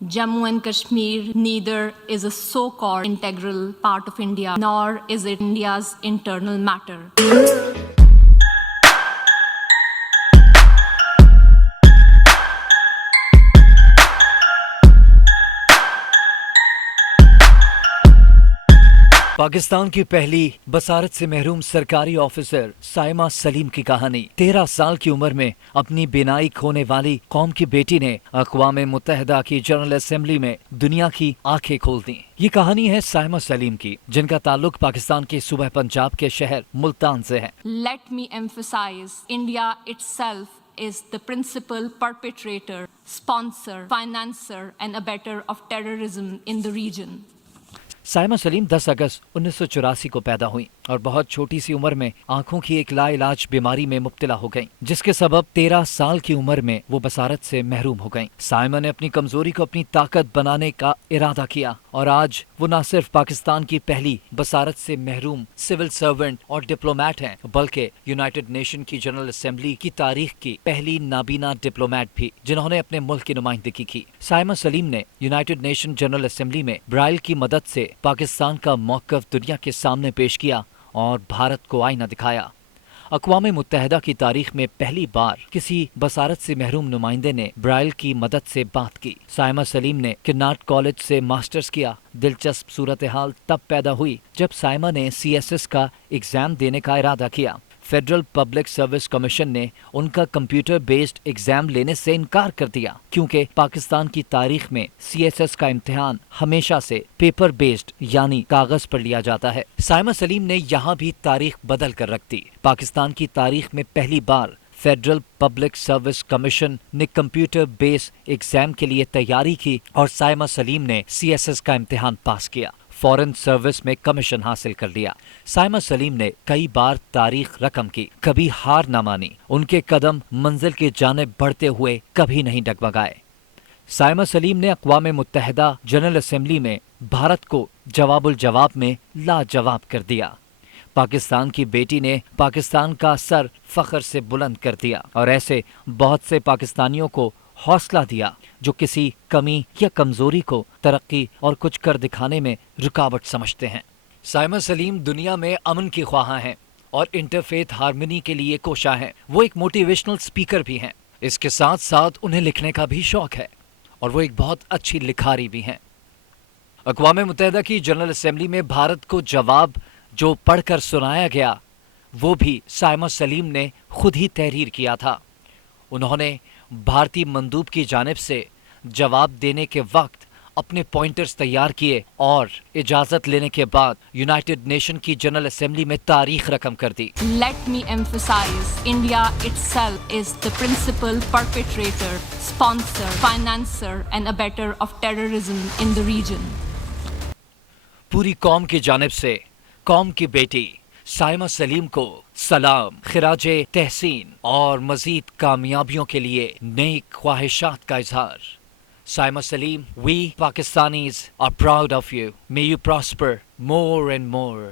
Jammu and Kashmir neither is a so-called integral part of India, nor is it India's internal matter. Pakistan की पहली बसारत से महरूम सरकारी officer Saima Salim की कहानी। 13 साल की उम्र में अपनी बिनाई खोने वाली कौम की बेटी ने अक़वाम मुत्तहिदा की जनरल असेंबली में दुनिया की आंखें खोल दी। ये कहानी है साइमा सलीम की, जिनका ताल्लुक पाकिस्तान के सूबे पंजाब के शहर मुल्तान से है। Let me emphasize, India itself is the principal perpetrator, sponsor, financer and abettor of terrorism in the region. Saima Salim 10 अगस्त 1984 को पैदा हुई और बहुत छोटी सी उम्र में आंखों की एक लाइलाज बीमारी में मुब्तला हो गईं, जिसके सबब 13 साल की उम्र में वो बसारत से महरूम हो गईं। साइमा ने अपनी कमजोरी को अपनी ताकत बनाने का इरादा किया और आज वो न सिर्फ पाकिस्तान की पहली बसारत से महरूम सिविल सर्वेंट और डिप्लोमेट हैं, बल्कि यूनाइटेड नेशन की जनरल असेंबली की तारीख की पहली नाबीना डिप्लोमेट भी, जिन्होंने अपने मुल्क की नुमाइंदगी की। साइमा सलीम ने यूनाइटेड नेशन जनरल असेंबली में ब्राइल की मदद से पाकिस्तान का मौक़िफ़ दुनिया के सामने पेश किया और भारत को आईना दिखाया। अक़वाम मुत्तहिदा की तारीख में पहली बार किसी बसारत से महरूम नुमाइंदे ने ब्राइल की मदद से बात की। साइमा सलीम ने किन्नाट कॉलेज से मास्टर्स किया। दिलचस्प सूरत हाल तब पैदा हुई जब साइमा ने CSS का एग्ज़ाम देने का इरादा किया। फेडरल पब्लिक सर्विस कमीशन ने उनका कंप्यूटर बेस्ड एग्जाम लेने से इनकार कर दिया, क्योंकि पाकिस्तान की तारीख में CSS का इम्तिहान हमेशा से पेपर बेस्ड यानी कागज पर लिया जाता है। साइमा सलीम ने यहाँ भी तारीख बदल कर रख दी। पाकिस्तान की तारीख में पहली बार फेडरल पब्लिक सर्विस कमीशन ने कंप्यूटर बेस्ड एग्जाम के लिए तैयारी की और साइमा सलीम ने CSS का इम्तिहान पास किया। फॉरेन सर्विस में कमीशन हासिल कर लिया। साइमा सलीम ने कई बार तारीख रकम की, कभी हार न मानी। उनके कदम मंजिल की जानिब बढ़ते हुए कभी नहीं डगमगाए। साइमा सलीम ने अक़वाम मुत्तहिदा जनरल असेंबली में भारत को जवाबुल जवाब में लाजवाब कर दिया। पाकिस्तान की बेटी ने पाकिस्तान का सर फख्र से बुलंद कर दिया और ऐसे बहुत से पाकिस्तानियों को हौसला दिया जो किसी कमी या कमजोरी को तरक्की और कुछ कर दिखाने में रुकावट समझते हैं। साइमा सलीम दुनिया में अमन की ख्वाह हैं और इंटरफेथ हार्मनी के लिए कोशा हैं। वो एक मोटिवेशनल स्पीकर भी हैं। इसके साथ साथ उन्हें लिखने का भी शौक है और वो एक बहुत अच्छी लिखारी भी हैं। अक़वाम मुत्तहिदा की जनरल असेंबली में भारत को जवाब जो पढ़कर सुनाया गया, वो भी साइमा सलीम ने खुद ही तहरीर किया था। उन्होंने भारतीय मंदूब की जानिब से जवाब देने के वक्त अपने पॉइंटर्स तैयार किए और इजाजत लेने के बाद यूनाइटेड नेशन की जनरल असेंबली में तारीख रकम कर दी। Let me emphasize, India itself is the principal perpetrator, sponsor, financer and abettor of terrorism in the region. पूरी कौम की जानिब से कौम की बेटी साइमा सलीम को सलाम, खिराजे तहसीन और मजीद कामयाबियों के लिए नेक ख्वाहिशात का इजहार। Saima Salim, we Pakistanis are proud of you. May you prosper more and more.